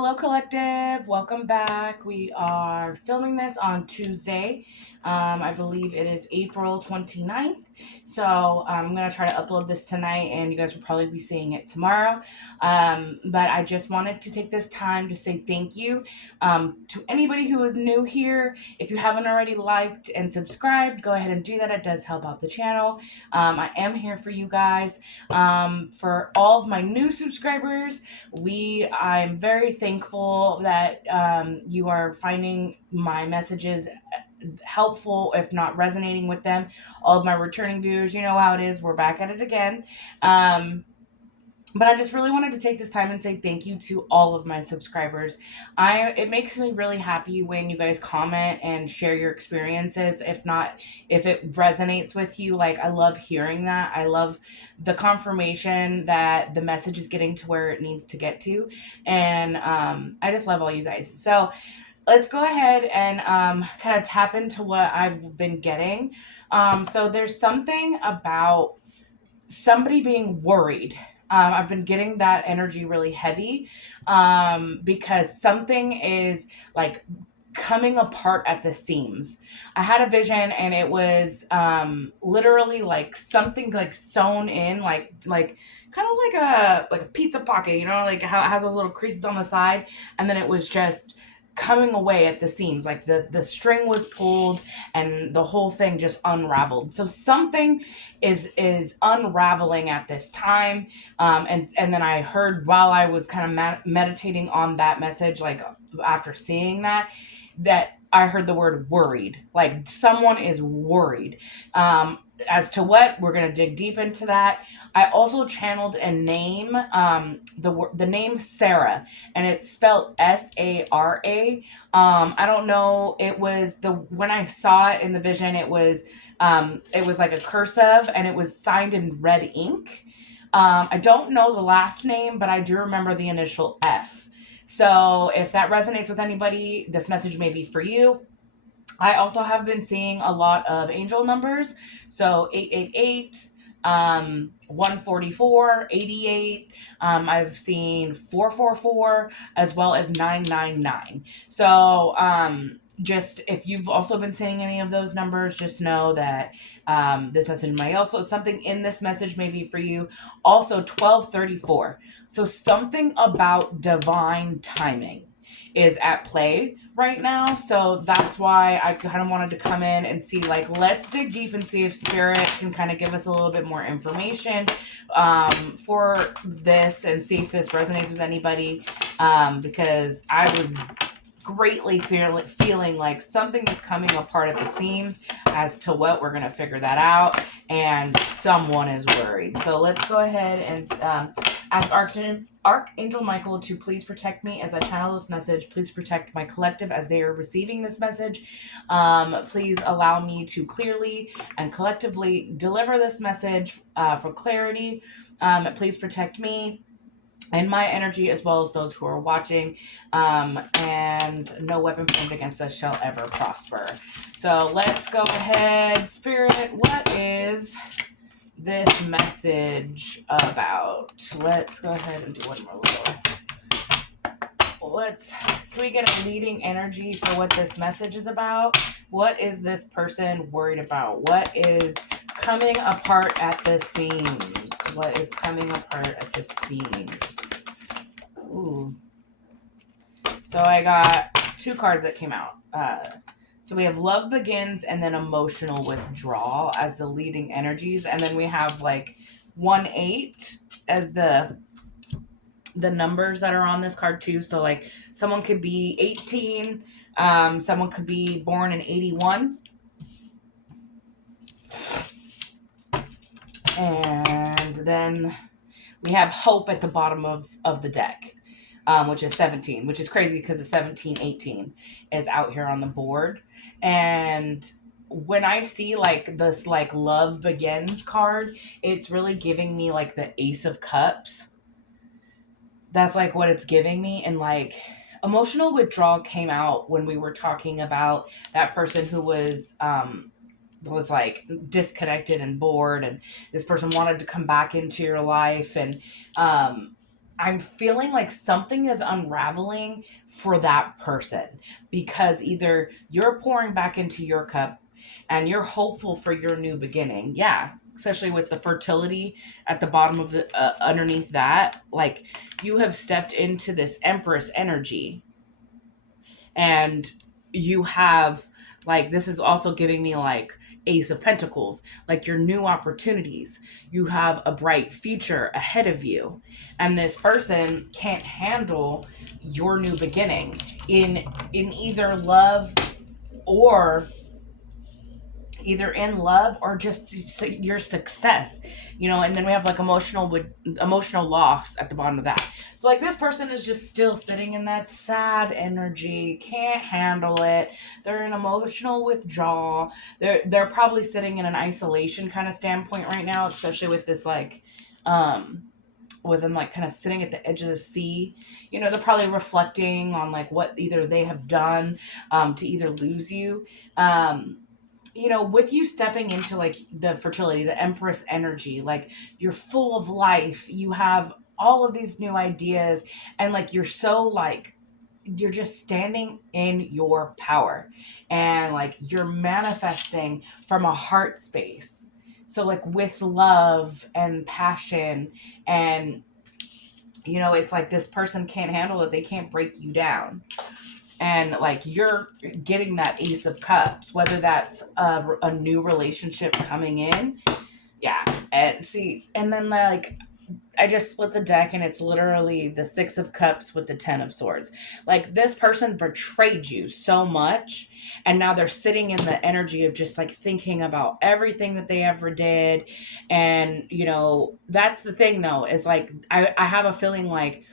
Hello, collective. Welcome back. We are filming this on Tuesday. I believe it is April 29th. So I'm going to try to upload this tonight, and you guys will probably be seeing it tomorrow. But I just wanted to take this time to say thank you to anybody who is new here. If you haven't already liked and subscribed, go ahead and do that. It does help out the channel. I am here for you guys. For all of my new subscribers, I'm very thankful that you are finding my messages helpful, if not resonating with them. All of my returning viewers, you know how it is. We're back at it again. But I just really wanted to take this time and say thank you to all of my subscribers. It makes me really happy when you guys comment and share your experiences. If it resonates with you, like, I love hearing that. I love the confirmation that the message is getting to where it needs to get to. And I just love all you guys. So let's go ahead and kind of tap into what I've been getting. So there's something about somebody being worried. I've been getting that energy really heavy because something is like coming apart at the seams. I had a vision, and it was literally like something like sewn in, like kind of like a pizza pocket, like how it has those little creases on the side, and then it was just coming away at the seams, like the string was pulled and the whole thing just unraveled. So something is unraveling at this time. And then I heard, while I was kind of meditating on that message, like after seeing that I heard the word worried. Like someone is worried. As to what, we're going to dig deep into that. I also channeled a name, the name Sarah, and it's spelled Sara. I don't know. It was when I saw it in the vision, it was like a cursive, and it was signed in red ink. I don't know the last name, but I do remember the initial F. So if that resonates with anybody, this message may be for you. I also have been seeing a lot of angel numbers. So 888, 144, 88. I've seen 444, as well as 999. So just if you've also been seeing any of those numbers, just know that this message may also, something in this message may be for you. Also 1234. So something about divine timing is at play right now. So that's why I kind of wanted to come in and see, like, let's dig deep and see if spirit can kind of give us a little bit more information for this, and see if this resonates with anybody, because I was greatly feeling like something is coming apart at the seams. As to what, we're going to figure that out, and someone is worried. So let's go ahead and ask Archangel Michael to please protect me as I channel this message. Please protect my collective as they are receiving this message. Please allow me to clearly and collectively deliver this message for clarity. Please protect me and my energy, as well as those who are watching, and no weapon formed against us shall ever prosper. So let's go ahead. Spirit, what is this message about? Let's go ahead and do one more little. Can we get a leading energy for what this message is about? What is this person worried about? What is coming apart at the seams? What is coming apart at the seams? Ooh. So I got two cards that came out. So we have love begins, and then emotional withdrawal as the leading energies. And then we have like 1-8 as the numbers that are on this card too. So like someone could be 18. Someone could be born in 81. And then we have hope at the bottom of the deck, which is 17, which is crazy because the 1718 is out here on the board. And when I see like this like love begins card, it's really giving me like the Ace of Cups. That's like what it's giving me. And like emotional withdrawal came out when we were talking about that person who was like disconnected and bored, and this person wanted to come back into your life. And I'm feeling like something is unraveling for that person, because either you're pouring back into your cup and you're hopeful for your new beginning. Yeah. Especially with the fertility at the bottom of the underneath that, like, you have stepped into this Empress energy, and you have, like, this is also giving me like Ace of Pentacles, like your new opportunities. You have a bright future ahead of you, and this person can't handle your new beginning in either love, or either in love or just your success, and then we have like emotional loss at the bottom of that. So like this person is just still sitting in that sad energy, can't handle it. They're in emotional withdrawal. They're probably sitting in an isolation kind of standpoint right now, especially with this like with them like kind of sitting at the edge of the sea. They're probably reflecting on like what either they have done to either lose you. With you stepping into like the fertility, the Empress energy, like you're full of life, you have all of these new ideas, and like you're so like, you're just standing in your power, and like you're manifesting from a heart space. So like with love and passion, and it's like this person can't handle it, they can't break you down, and like you're getting that Ace of Cups, whether that's a new relationship coming in. Yeah. And see, and then like I just split the deck, and it's literally the Six of Cups with the Ten of Swords. Like this person betrayed you so much, and now they're sitting in the energy of just like thinking about everything that they ever did. And that's the thing though, is like I have a feeling like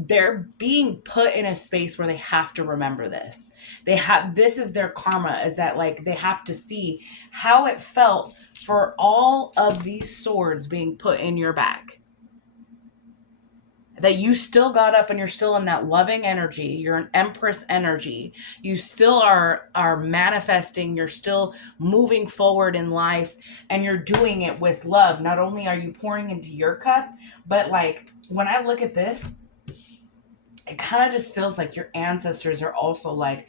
they're being put in a space where they have to remember this. This is their karma, is that like they have to see how it felt for all of these swords being put in your back. That you still got up and you're still in that loving energy. You're an Empress energy. You still are manifesting. You're still moving forward in life, and you're doing it with love. Not only are you pouring into your cup, but like when I look at this, it kind of just feels like your ancestors are also like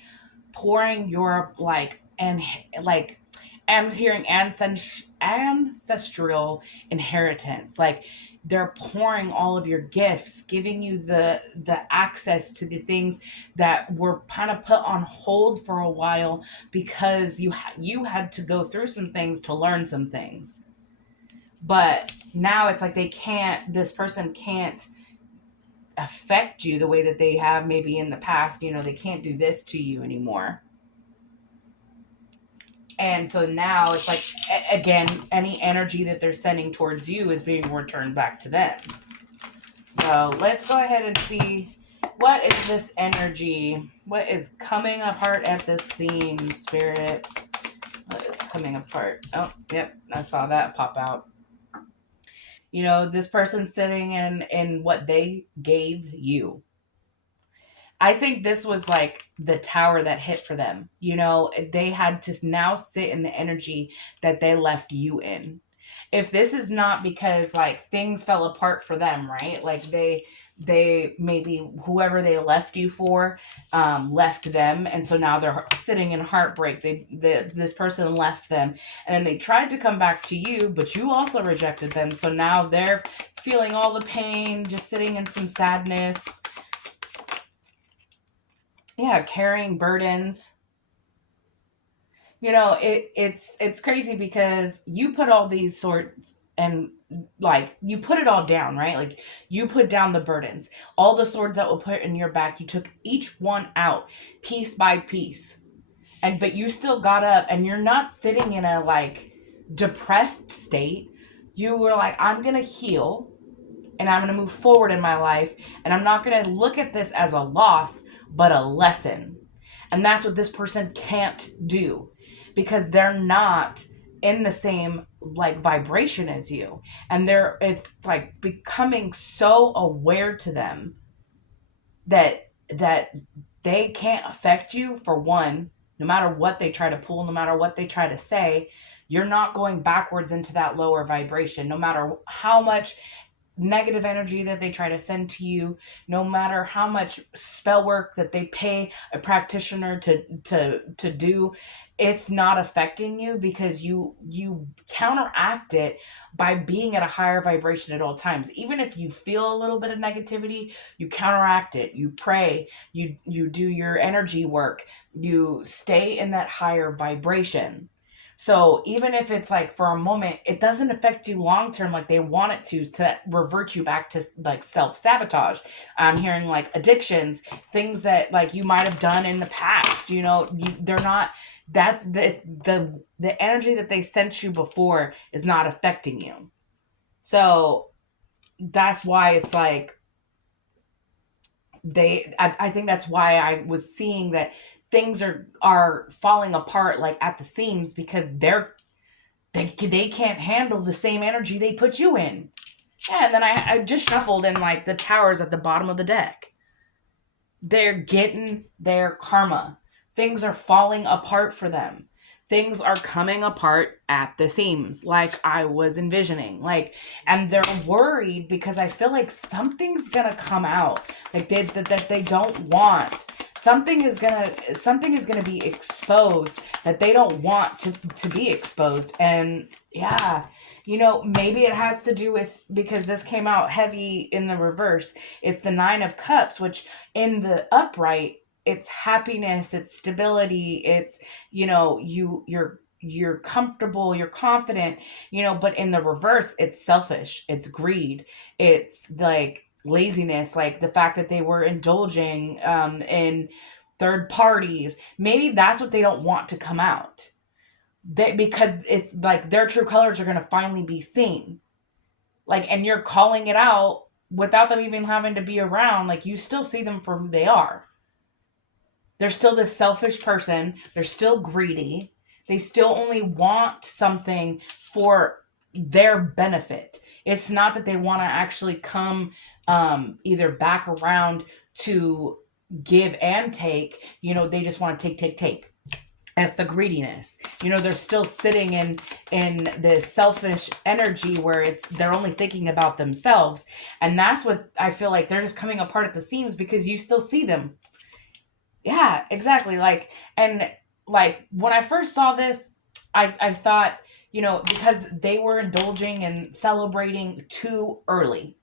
pouring your like, and like I'm hearing ancestral inheritance. Like they're pouring all of your gifts, giving you the access to the things that were kind of put on hold for a while, because you had to go through some things to learn some things. But now it's like this person can't affect you the way that they have maybe in the past. They can't do this to you anymore. And so now it's like, again, any energy that they're sending towards you is being returned back to them. So let's go ahead and see, what is this energy? What is coming apart at the seams, Spirit? What is coming apart? Oh, yep, I saw that pop out. This person's sitting in what they gave you. I think this was like the tower that hit for them. They had to now sit in the energy that they left you in. If this is not because like things fell apart for them, right? Like they maybe whoever they left you for left them, and so now they're sitting in heartbreak. This person left them, and then they tried to come back to you, but you also rejected them. So now they're feeling all the pain, just sitting in some sadness. Yeah, carrying burdens. It's crazy because you put all these sorts, and like you put it all down, right? Like you put down the burdens, all the swords that were put in your back, you took each one out piece by piece. But you still got up, and you're not sitting in a like depressed state. You were like, I'm going to heal, and I'm going to move forward in my life, and I'm not going to look at this as a loss, but a lesson. And that's what this person can't do, because they're not in the same like vibration as you. And it's like becoming so aware to them that they can't affect you. For one, no matter what they try to pull, no matter what they try to say, you're not going backwards into that lower vibration, no matter how much negative energy that they try to send to you, no matter how much spell work that they pay a practitioner to do, it's not affecting you because you counteract it by being at a higher vibration at all times. Even if you feel a little bit of negativity, you counteract it. You pray, you do your energy work, you stay in that higher vibration. So even if it's like for a moment, it doesn't affect you long term like they want it to revert you back to like self sabotage. I'm hearing like addictions, things that like you might have done in the past. They're not. That's the energy that they sent you before is not affecting you. So that's why it's like I think that's why I was seeing that things are falling apart like at the seams because they can't handle the same energy they put you in. Yeah, and then I just shuffled in like the towers at the bottom of the deck. They're getting their karma. Things are falling apart for them. Things are coming apart at the seams, like I was envisioning. And they're worried because I feel like something's gonna come out, like that they don't want. Something is gonna be exposed that they don't want to be exposed. And yeah, maybe it has to do with, because this came out heavy in the reverse. It's the Nine of Cups, which in the upright, it's happiness, it's stability, it's you're comfortable, you're confident, but in the reverse, it's selfish, it's greed, it's like laziness, like the fact that they were indulging in third parties. Maybe that's what they don't want to come out. Because it's like their true colors are going to finally be seen. And you're calling it out without them even having to be around. Like, you still see them for who they are. They're still this selfish person. They're still greedy. They still only want something for their benefit. It's not that they want to actually come either back around to give and take. They just want to take. That's the greediness. They're still sitting in this selfish energy where they're only thinking about themselves. And that's what I feel like they're just coming apart at the seams because you still see them. Yeah, exactly. And when I first saw this, I thought, because they were indulging and celebrating too early.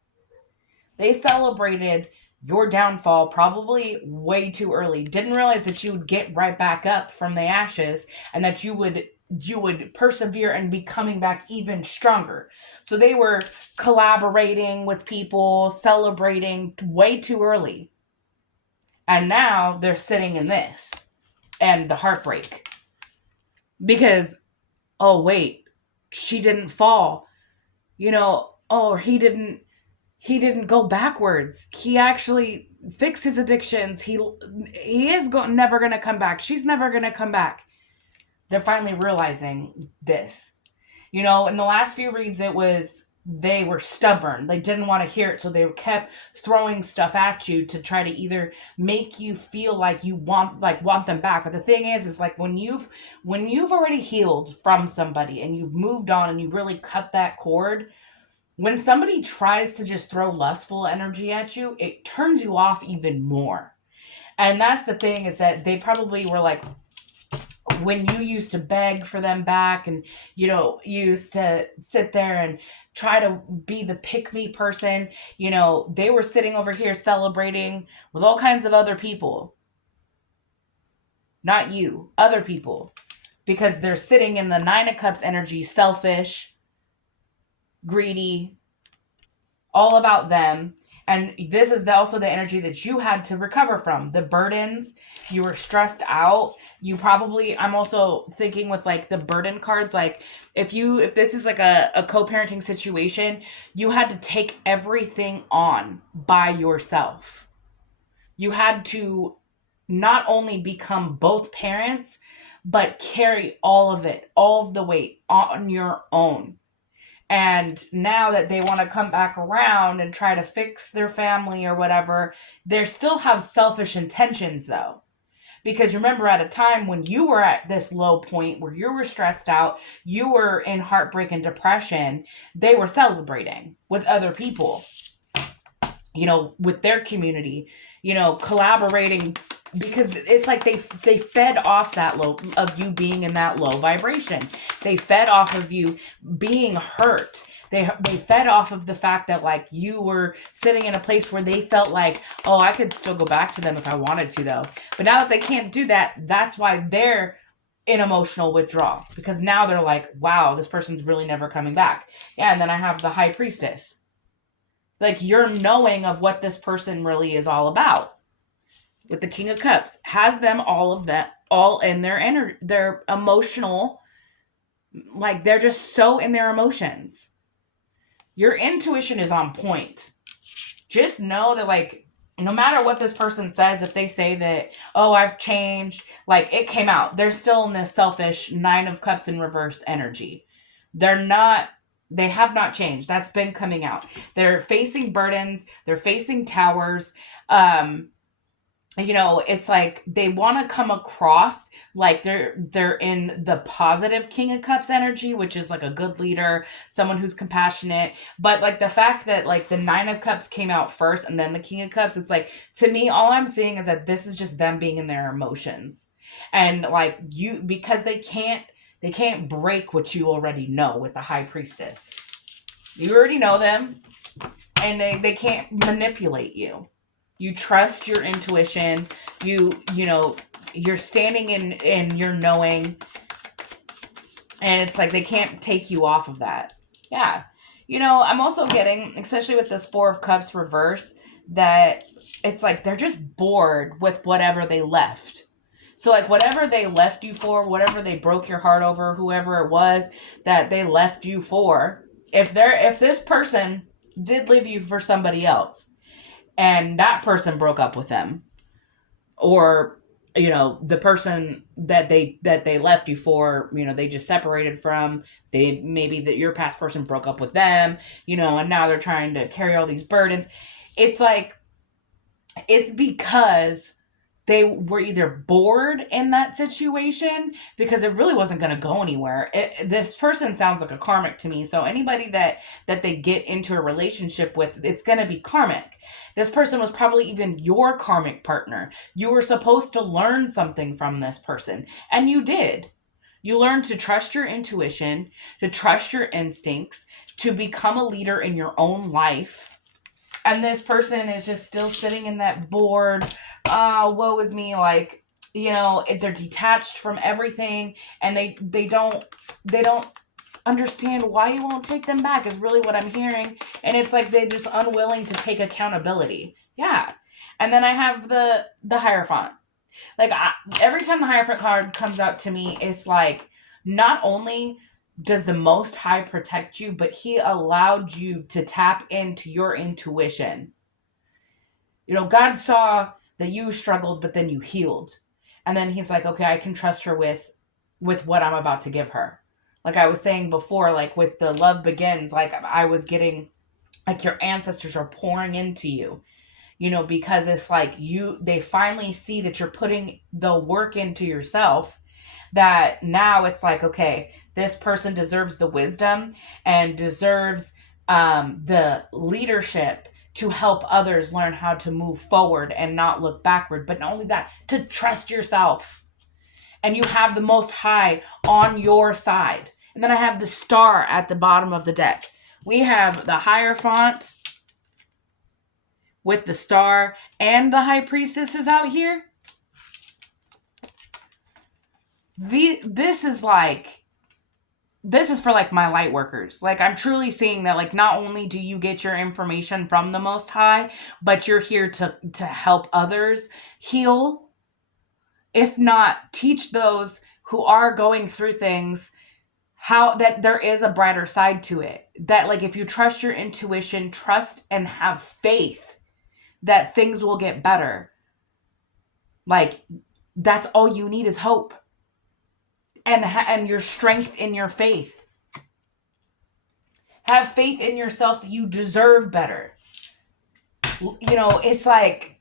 They celebrated your downfall probably way too early. Didn't realize that you would get right back up from the ashes and that you would persevere and be coming back even stronger. So they were collaborating with people, celebrating way too early. And now they're sitting in this and the heartbreak. Because, oh wait, she didn't fall. Oh, he didn't go backwards. He actually fixed his addictions. He is never going to come back. She's never going to come back. They're finally realizing this. In the last few reads, it was they were stubborn. They didn't want to hear it, so they kept throwing stuff at you to try to either make you feel like you want them back. But the thing is like when you've already healed from somebody and you've moved on and you really cut that cord, when somebody tries to just throw lustful energy at you, it turns you off even more. And that's the thing, is that they probably were like, when you used to beg for them back and, used to sit there and try to be the pick-me person, they were sitting over here celebrating with all kinds of other people. Not you, other people. Because they're sitting in the Nine of Cups energy, selfish, greedy, all about them. And this is also the energy that you had to recover from. The burdens, you were stressed out. I'm also thinking with the burden cards, if this is a co-parenting situation, you had to take everything on by yourself. You had to not only become both parents, but carry all of it, all of the weight on your own. And now that they want to come back around and try to fix their family or whatever, they still have selfish intentions though. Because remember, at a time when you were at this low point where you were stressed out, you were in heartbreak and depression, they were celebrating with other people, with their community, collaborating, because it's like they fed off that low of you being in that low vibration. They fed off of you being hurt. They fed off of the fact that like you were sitting in a place where they felt like, oh, I could still go back to them if I wanted to though. But now that they can't do that, that's why they're in emotional withdrawal, because now they're like, wow, this person's really never coming back. Yeah. And then I have the high priestess. Like, you're knowing of what this person really is all about. With the King of Cups, has them all in their emotional, like they're just so in their emotions. Your intuition is on point. Just know that, like, no matter what this person says, if they say that, oh, I've changed, like, it came out. They're still in this selfish 9 of Cups in reverse energy. They have not changed. That's been coming out. They're facing burdens. They're facing towers. It's like they want to come across like they're in the positive King of Cups energy, which is like a good leader, someone who's compassionate. But like the fact that like the 9 of Cups came out first and then the King of Cups, it's like, to me, all I'm seeing is that this is just them being in their emotions. And like because they can't break what you already know with the High Priestess. You already know them, and they can't manipulate you. You trust your intuition. You're standing in your knowing. And it's like they can't take you off of that. Yeah. I'm also getting, especially with this 4 of Cups reverse, that it's like they're just bored with whatever they left. So like whatever they left you for, whatever they broke your heart over, whoever it was that they left you for, if this person did leave you for somebody else, and that person broke up with them, or the person that they left you for, they just separated from, maybe that your past person broke up with them, and now they're trying to carry all these burdens. It's like, it's because they were either bored in that situation, because it really wasn't going to go anywhere. This person sounds like a karmic to me. So anybody that they get into a relationship with, it's going to be karmic. This person was probably even your karmic partner. You were supposed to learn something from this person, and you did. You learned to trust your intuition, to trust your instincts, to become a leader in your own life. And this person is just still sitting in that bored, woe is me, like, they're detached from everything, and they don't understand why you won't take them back, is really what I'm hearing. And it's like they're just unwilling to take accountability. Yeah. And then I have the Hierophant. Like, every time the Hierophant card comes out to me, it's like, not only does the Most High protect you, but he allowed you to tap into your intuition. God saw that you struggled, but then you healed. And then he's like, okay, I can trust her with what I'm about to give her. Like I was saying before, like with the Love Begins, like I was getting, like, your ancestors are pouring into you, because it's like they finally see that you're putting the work into yourself, that now it's like, okay, this person deserves the wisdom and deserves the leadership to help others learn how to move forward and not look backward. But not only that, to trust yourself. And you have the Most High on your side. And then I have the Star at the bottom of the deck. We have the Hierophant with the Star, and the High Priestess is out here. This is for like my light workers. Like, I'm truly seeing that, like, not only do you get your information from the Most High, but you're here to help others heal. If not, teach those who are going through things how that there is a brighter side to it. That, like, if you trust your intuition, trust and have faith that things will get better. Like, that's all you need is hope. And your strength in your faith. Have faith in yourself that you deserve better. It's like,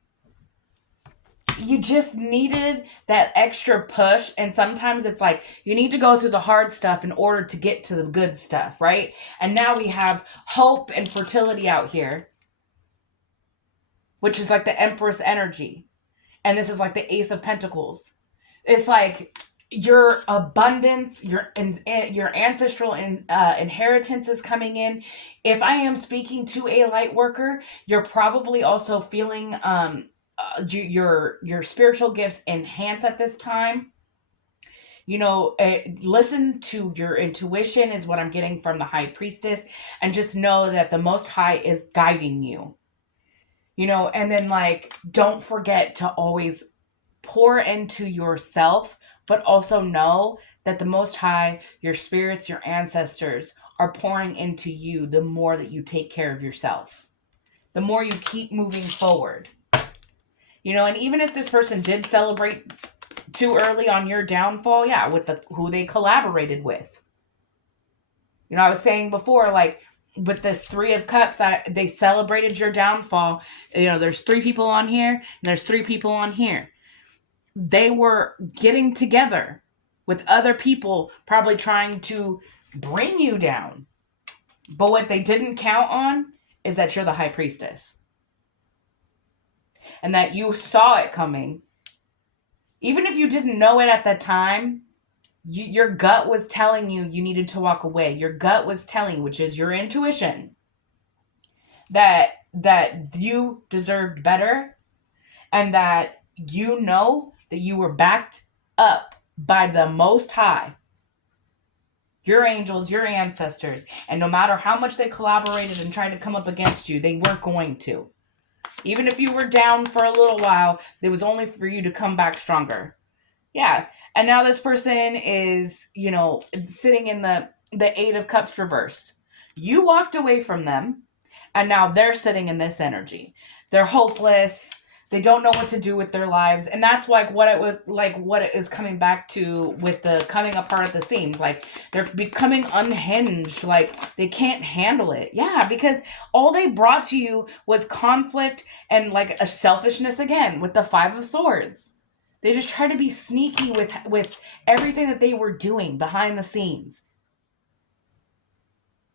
you just needed that extra push. And sometimes it's like you need to go through the hard stuff in order to get to the good stuff, right? And now we have hope and fertility out here, which is like the Empress energy. And this is like the Ace of Pentacles. It's like your abundance, your ancestral inheritance is coming in. If I am speaking to a light worker, you're probably also feeling your spiritual gifts enhance at this time. Listen to your intuition is what I'm getting from the High Priestess, and just know that the Most High is guiding you. And then like don't forget to always pour into yourself, but also know that the Most High, your spirits, your ancestors are pouring into you the more that you take care of yourself, the more you keep moving forward. And even if this person did celebrate too early on your downfall, yeah, with who they collaborated with. I was saying before, like, with this Three of Cups, they celebrated your downfall. There's 3 people on here, and there's 3 people on here. They were getting together with other people, probably trying to bring you down. But what they didn't count on is that you're the High Priestess. And that you saw it coming. Even if you didn't know it at the time, your gut was telling you needed to walk away. Your gut was telling, which is your intuition, that you deserved better, and that that you were backed up by the Most High, your angels, your ancestors, and no matter how much they collaborated and tried to come up against you, they weren't going to. Even if you were down for a little while, it was only for you to come back stronger. Yeah. And now this person is, sitting in the 8 of Cups reverse. You walked away from them, and now they're sitting in this energy. They're hopeless. They don't know what to do with their lives. And that's like what it is coming back to with the coming apart at the seams. Like they're becoming unhinged. Like they can't handle it. Yeah, because all they brought to you was conflict and like a selfishness again with the 5 of Swords. They just try to be sneaky with everything that they were doing behind the scenes.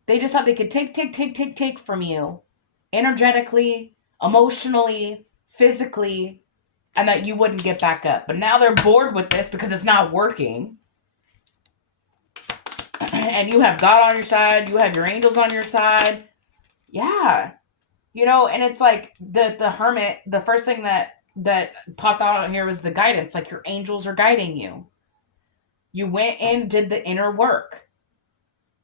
They just thought they could take from you energetically, emotionally, physically, and that you wouldn't get back up. But now they're bored with this because it's not working. And you have God on your side. You have your angels on your side. Yeah. And it's like the Hermit, the first thing that popped out on here was the guidance. Like your angels are guiding you. You went in, did the inner work,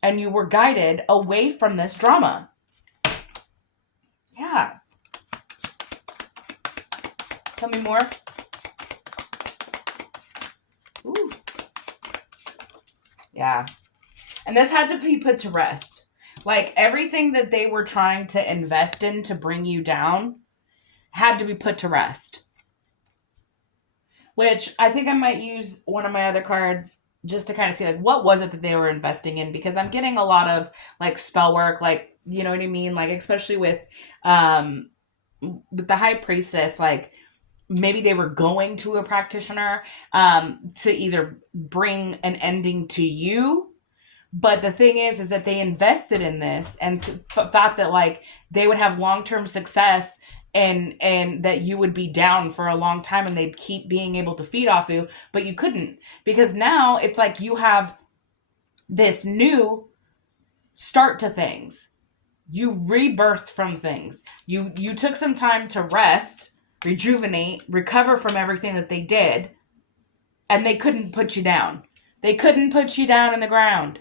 and you were guided away from this drama. Yeah. Tell me more. Ooh. Yeah. And this had to be put to rest. Like everything that they were trying to invest in to bring you down had to be put to rest. Which I think I might use one of my other cards just to kind of see like what was it that they were investing in, because I'm getting a lot of like spell work, like, you know what I mean? Like especially with the High Priestess, like maybe they were going to a practitioner to either bring an ending to you. But the thing is that they invested in this and thought that like they would have long-term success and that you would be down for a long time and they'd keep being able to feed off you, but you couldn't, because now it's like you have this new start to things. You rebirthed from things. You took some time to rest, rejuvenate, recover from everything that they did, and they couldn't put you down. They couldn't put you down in the ground.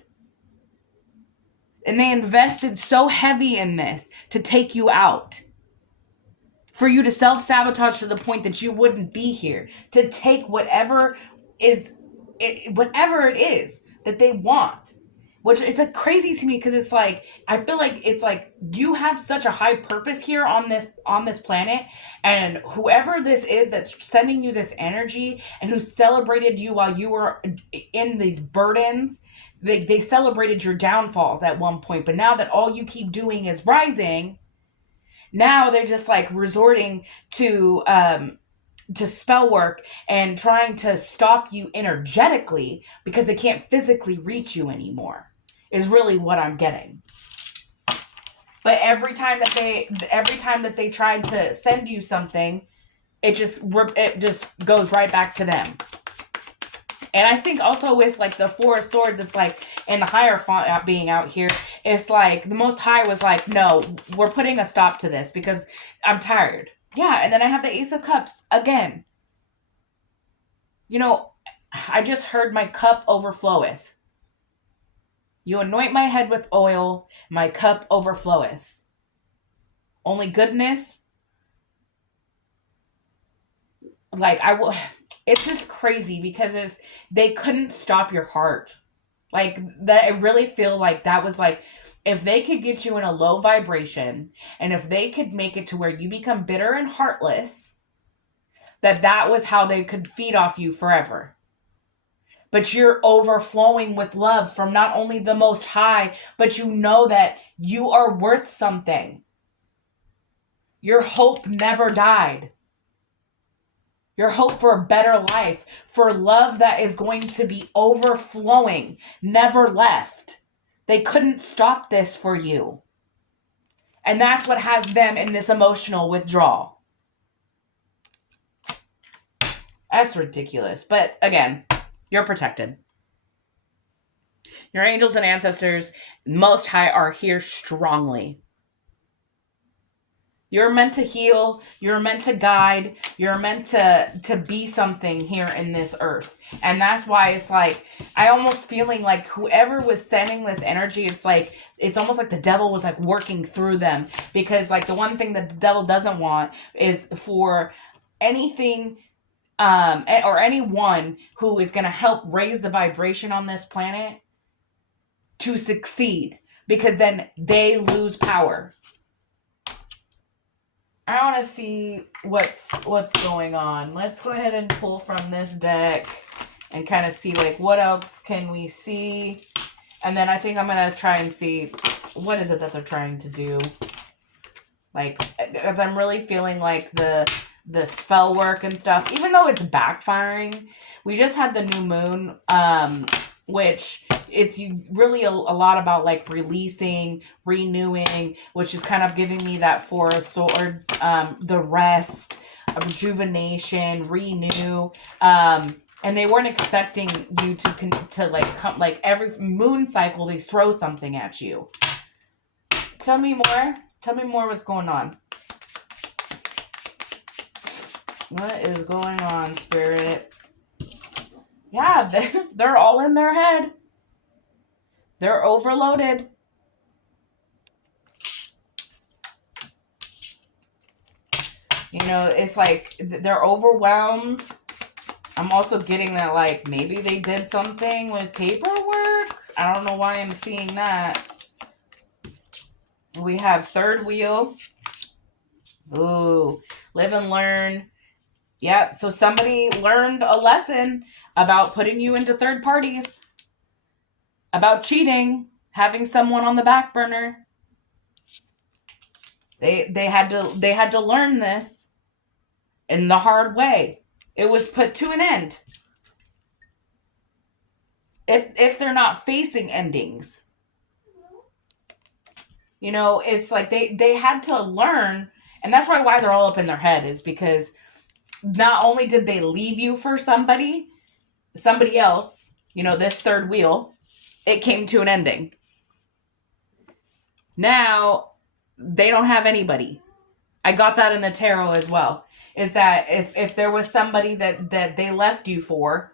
And they invested so heavy in this to take you out. For you to self-sabotage to the point that you wouldn't be here. To take whatever it is that they want. Which is like crazy to me, because it's like, I feel like it's like you have such a high purpose here on this planet, and whoever this is that's sending you this energy and who celebrated you while you were in these burdens, they celebrated your downfalls at one point, but now that all you keep doing is rising, now they're just like resorting to to spell work and trying to stop you energetically because they can't physically reach you anymore, is really what I'm getting. But every time that they tried to send you something, it just goes right back to them. And I think also with like the Four of Swords, it's like in the higher font being out here, it's like the Most High was like, no, we're putting a stop to this because I'm tired. Yeah, and then I have the Ace of Cups again. You know, I just heard my cup overfloweth. You anoint my head with oil, my cup overfloweth. Only goodness. Like I will, it's just crazy because they couldn't stop your heart. Like that, I really feel like that was like, if they could get you in a low vibration, and if they could make it to where you become bitter and heartless, that was how they could feed off you forever. But you're overflowing with love from not only the Most High, but you know that you are worth something. Your hope never died. Your hope for a better life, for love that is going to be overflowing, never left. They couldn't stop this for you. And that's what has them in this emotional withdrawal. That's ridiculous. But again, you're protected. Your angels and ancestors, Most High, are here strongly. You're meant to heal. You're meant to guide. You're meant to be something here in this earth. And that's why it's like, I almost feeling like whoever was sending this energy, it's almost like the devil was like working through them. Because like the one thing that the devil doesn't want is for anything or anyone who is going to help raise the vibration on this planet to succeed. Because then they lose power. I want to see what's going on. Let's go ahead and pull from this deck and kind of see like what else can we see. And then I think I'm going to try and see what is it that they're trying to do. Like, because I'm really feeling like the spell work and stuff, even though it's backfiring. We just had the new moon, which it's really a lot about like releasing, renewing, which is kind of giving me that Four of Swords, the rest, rejuvenation, renew. And they weren't expecting you to like come, like every moon cycle, they throw something at you. Tell me more. Tell me more what's going on. What is going on, Spirit? Yeah, they're all in their head. They're overloaded. You know, it's like they're overwhelmed. I'm also getting that like maybe they did something with paperwork. I don't know why I'm seeing that. We have third wheel. Ooh, live and learn. Yeah, so somebody learned a lesson about putting you into third parties, about cheating, having someone on the back burner. They had to learn this in the hard way. It was put to an end. If they're not facing endings. You know, it's like they had to learn, and that's why they're all up in their head, is because not only did they leave you for somebody else, you know, this third wheel, it came to an ending. Now, they don't have anybody. I got that in the tarot as well. Is that if there was somebody that they left you for,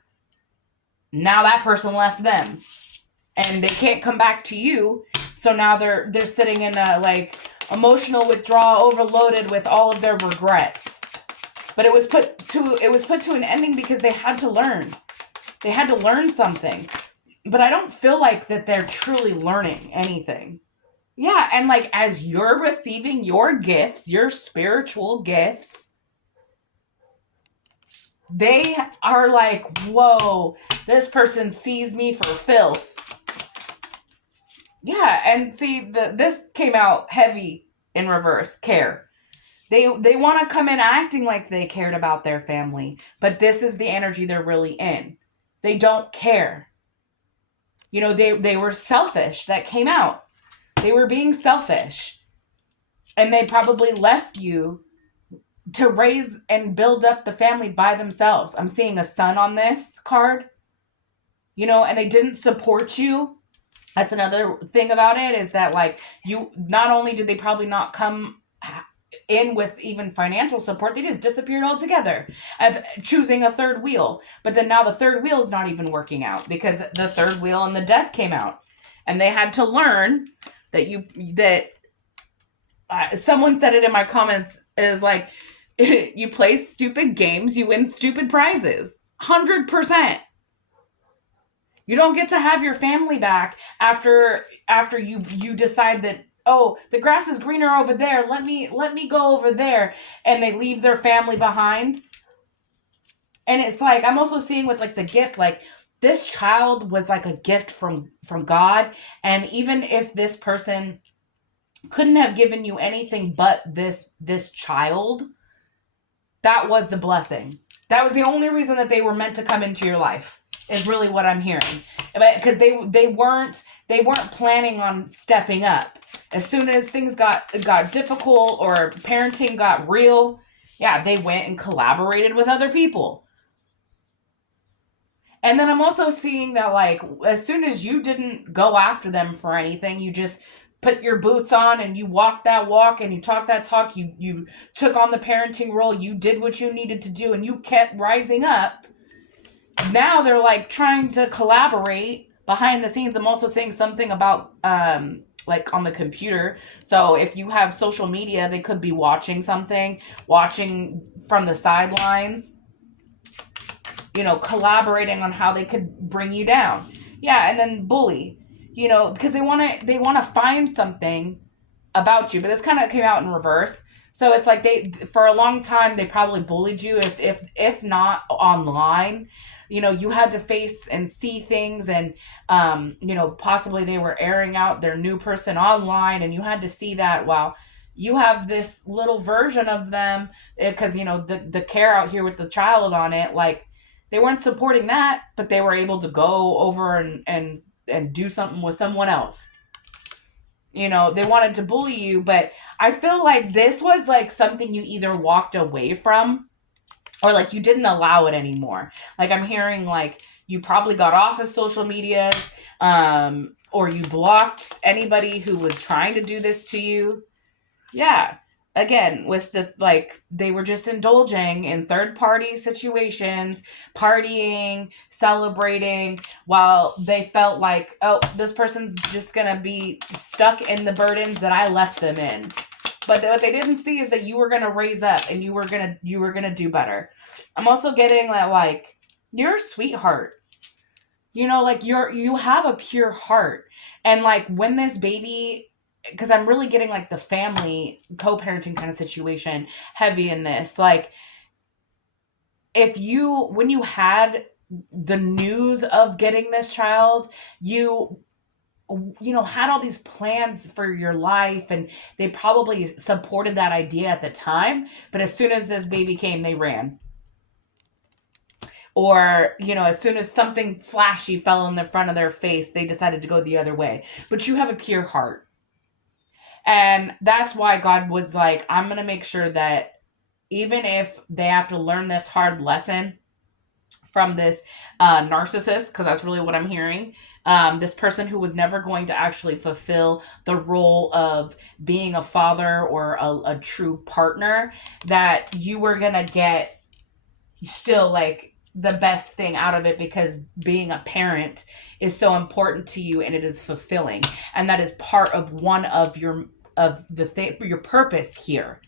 now that person left them. And they can't come back to you. So now they're sitting in a like emotional withdrawal, overloaded with all of their regrets. But it was put to an ending because they had to learn. They had to learn something. But I don't feel like that they're truly learning anything. Yeah, and like as you're receiving your gifts, your spiritual gifts, they are like, whoa, this person sees me for filth. Yeah, and see, this came out heavy in reverse, care. They want to come in acting like they cared about their family, but this is the energy they're really in. They don't care. They were selfish. That came out. They were being selfish. And they probably left you to raise and build up the family by themselves. I'm seeing a son on this card, and they didn't support you. That's another thing about it, is that like, you, not only did they probably not come in with even financial support, they just disappeared altogether as choosing a third wheel. But then now the third wheel is not even working out, because the third wheel and the death came out, and they had to learn that someone said it in my comments, is like, you play stupid games, you win stupid prizes. 100%. You don't get to have your family back after you decide that, oh, the grass is greener over there, let me go over there, and they leave their family behind. And it's like, I'm also seeing with like the gift, like, this child was like a gift from God. And even if this person couldn't have given you anything but this child, that was the blessing. That was the only reason that they were meant to come into your life, is really what I'm hearing. Because they weren't planning on stepping up. As soon as things got difficult or parenting got real, yeah, they went and collaborated with other people. And then I'm also seeing that, like, as soon as you didn't go after them for anything, you just put your boots on and you walked that walk and you talked that talk, you took on the parenting role, you did what you needed to do, and you kept rising up. Now they're like trying to collaborate behind the scenes. I'm also saying something about like on the computer. So if you have social media, they could be watching from the sidelines, collaborating on how they could bring you down. Yeah, and then bully, because they want to find something about you. But this kind of came out in reverse. So it's like, for a long time, they probably bullied you, if not online. You had to face and see things, and possibly they were airing out their new person online, and you had to see that while you have this little version of them, because the care out here with the child on it, like, they weren't supporting that, but they were able to go over and do something with someone else. They wanted to bully you, but I feel like this was like something you either walked away from, or like you didn't allow it anymore. Like, I'm hearing like you probably got off of social medias, or you blocked anybody who was trying to do this to you. Yeah. Again, with they were just indulging in third party situations, partying, celebrating, while they felt like, oh, this person's just going to be stuck in the burdens that I left them in. But what they didn't see is that you were going to raise up, and you were going to do better. I'm also getting that, like, you're a sweetheart. Like, you have a pure heart. And like, when this baby, because I'm really getting like the family co-parenting kind of situation heavy in this. Like, when you had the news of getting this child, you had all these plans for your life, and they probably supported that idea at the time. But as soon as this baby came, they ran. Or, as soon as something flashy fell in the front of their face, they decided to go the other way. But you have a pure heart. And that's why God was like, I'm going to make sure that even if they have to learn this hard lesson from this narcissist, because that's really what I'm hearing, this person who was never going to actually fulfill the role of being a father or a true partner, that you were going to get still like the best thing out of it, because being a parent is so important to you, and it is fulfilling, and that is part of one of your purpose here.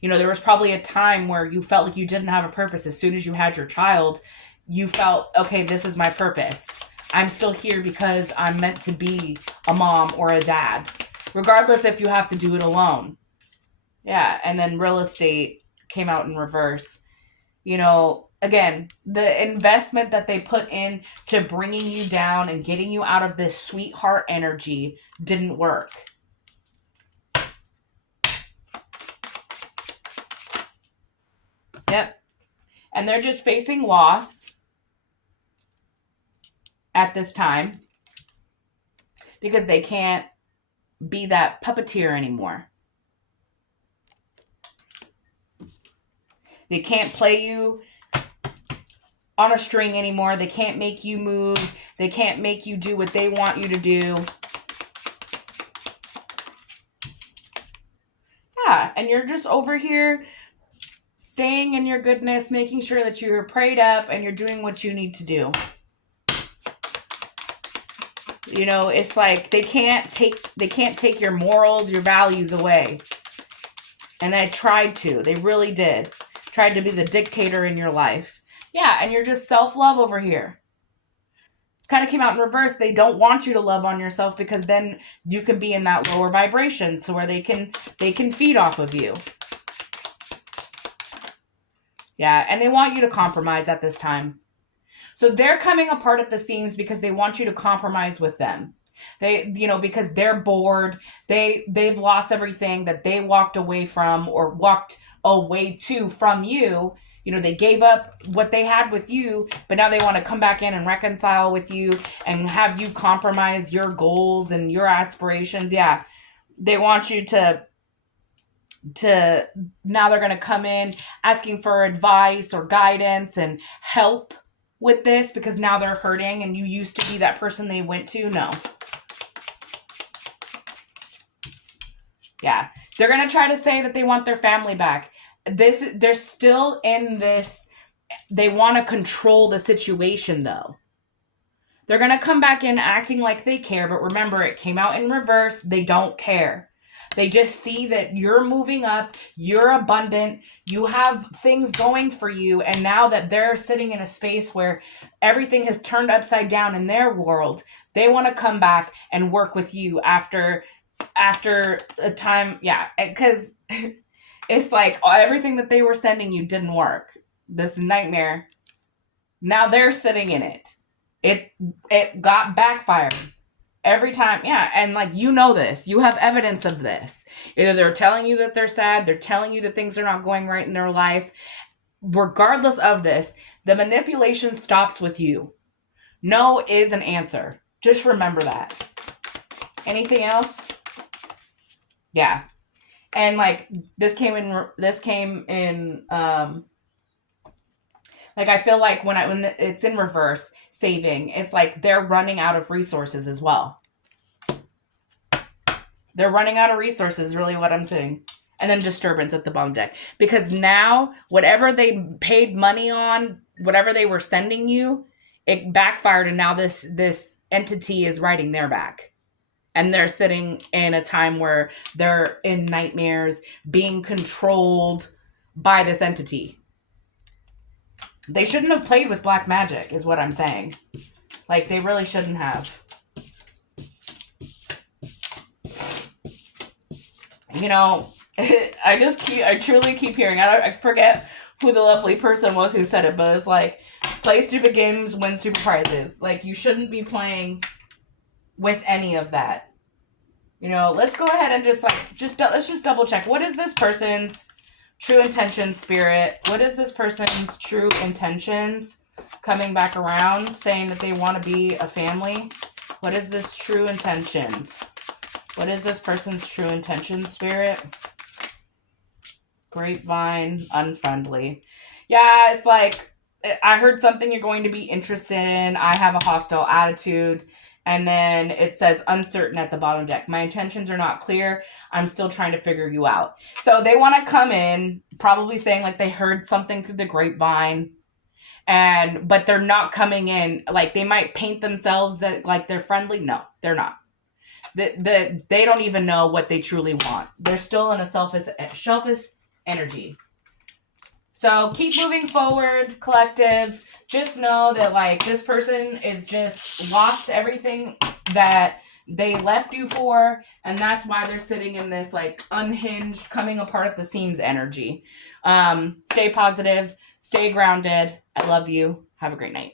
There was probably a time where you felt like you didn't have a purpose. As soon as you had your child, you felt, okay, this is my purpose. I'm still here because I'm meant to be a mom or a dad, regardless if you have to do it alone. Yeah. And then real estate came out in reverse. Again, the investment that they put in to bringing you down and getting you out of this sweetheart energy didn't work. Yep. And they're just facing loss at this time because they can't be that puppeteer anymore. They can't play you on a string anymore. They can't make you move. They can't make you do what they want you to do. Yeah, and you're just over here staying in your goodness, making sure that you're prayed up and you're doing what you need to do. You know, it's like they can't take your morals, your values away. And they tried to. They really did. Tried to be the dictator in your life. Yeah, and you're just self-love over here. It's kind of came out in reverse. They don't want you to love on yourself because then you can be in that lower vibration, so where they can feed off of you. Yeah, and they want you to compromise at this time. So they're coming apart at the seams because they want you to compromise with them. They, you know, because they're bored. They've lost everything that they walked away from or walked away to from you. You know, they gave up what they had with you, but now they want to come back in and reconcile with you and have you compromise your goals and your aspirations. Yeah. They want you to now they're going to come in asking for advice or guidance and help with this because now they're hurting and you used to be that person they went to. No. Yeah. They're going to try to say that they want their family back. They're still in this. They want to control the situation though. They're going to come back in acting like they care, but remember it came out in reverse. They don't care. They just see that you're moving up, you're abundant, you have things going for you, and now that they're sitting in a space where everything has turned upside down in their world, they want to come back and work with you after a time. Yeah, because it's like everything that they were sending you didn't work. This nightmare, now they're sitting in it. It got backfired. Every time, yeah, and like you know this. You have evidence of this. Either they're telling you that they're sad, they're telling you that things are not going right in their life. Regardless of this, the manipulation stops with you. No is an answer. Just remember that. Anything else? Yeah. And like this came in like I feel like when it's in reverse, saving, it's like they're running out of resources as well. They're running out of resources, really what I'm saying. And then disturbance at the bottom deck. Because now, whatever they paid money on, whatever they were sending you, it backfired and now this entity is riding their back. And they're sitting in a time where they're in nightmares, being controlled by this entity. They shouldn't have played with black magic, is what I'm saying. Like, they really shouldn't have. You know, I truly keep hearing, I forget who the lovely person was who said it, but it's like, play stupid games, win stupid prizes. Like, you shouldn't be playing with any of that. You know, let's go ahead and let's just double check. What is this person's true intentions, spirit? What is this person's true intentions? Coming back around, saying that they want to be a family. What is this true intentions? What is this person's true intentions, spirit? Grapevine, unfriendly. Yeah, it's like, I heard something you're going to be interested in. I have a hostile attitude. And then it says uncertain at the bottom deck. My intentions are not clear. I'm still trying to figure you out. So they want to come in, probably saying like they heard something through the grapevine. But they're not coming in. Like they might paint themselves that like they're friendly. No, they're not. They don't even know what they truly want. They're still in a selfish energy. So keep moving forward, collective. Just know that like this person is just lost everything that they left you for, and that's why they're sitting in this like unhinged, coming apart at the seams energy. Stay positive, stay grounded. I love you. Have a great night.